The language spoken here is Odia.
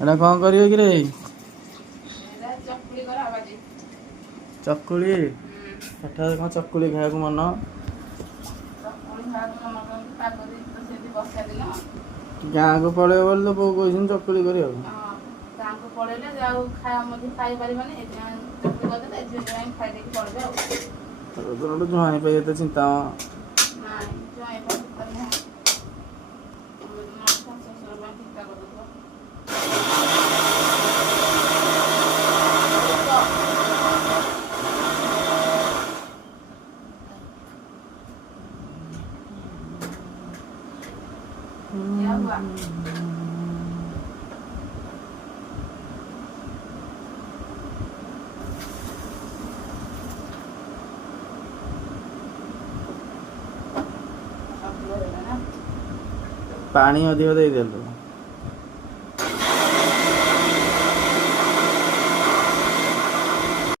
ଏଇଟା କ'ଣ କରିବ କି ରେ? ଚକୁଳି କରା ବାଜି। ଚକୁଳି? ଏଠାରେ କ'ଣ ଚକୁଳି ଖାଇବାକୁ ମନ? ଚକୁଳି ଖାଇବାକୁ ମନ କରନ୍ତି, ପାଗ ଦେଇଛି ତ ସେଠି ବର୍ଷା ଦିନ। ଗାଁକୁ ପଳେଇବ ବୋଲି ତ ବୋଉ କହିଛନ୍ତି ଚକୁଳି କରିବାକୁ। ହଁ, ଗାଁକୁ ପଳେଇଲେ ଆଉ ଖାଇପାରିବାନି, ଏଥିପାଇଁ ଚକୁଳି କରିଦେଲେ, ଏଥିପାଇଁ ଖାଇଦେଇକି ପଳେଇବେ ଆଉ। ତୋର ଜ୍ୱାଇଁ ପାଇଁ ଏତେ ଚିନ୍ତା ମ। ନାଇଁ, ଜ୍ୱାଇଁ ପାଇଁ ଚିନ୍ତା ନୁହଁ। ଶାଶୁ ଶ୍ୱଶୁର ପାଇଁ ଚିନ୍ତା କରୁଥିବ। क्या हुआ? ପାଣି ଅଧିକ ଦେଇଦେଲୁ।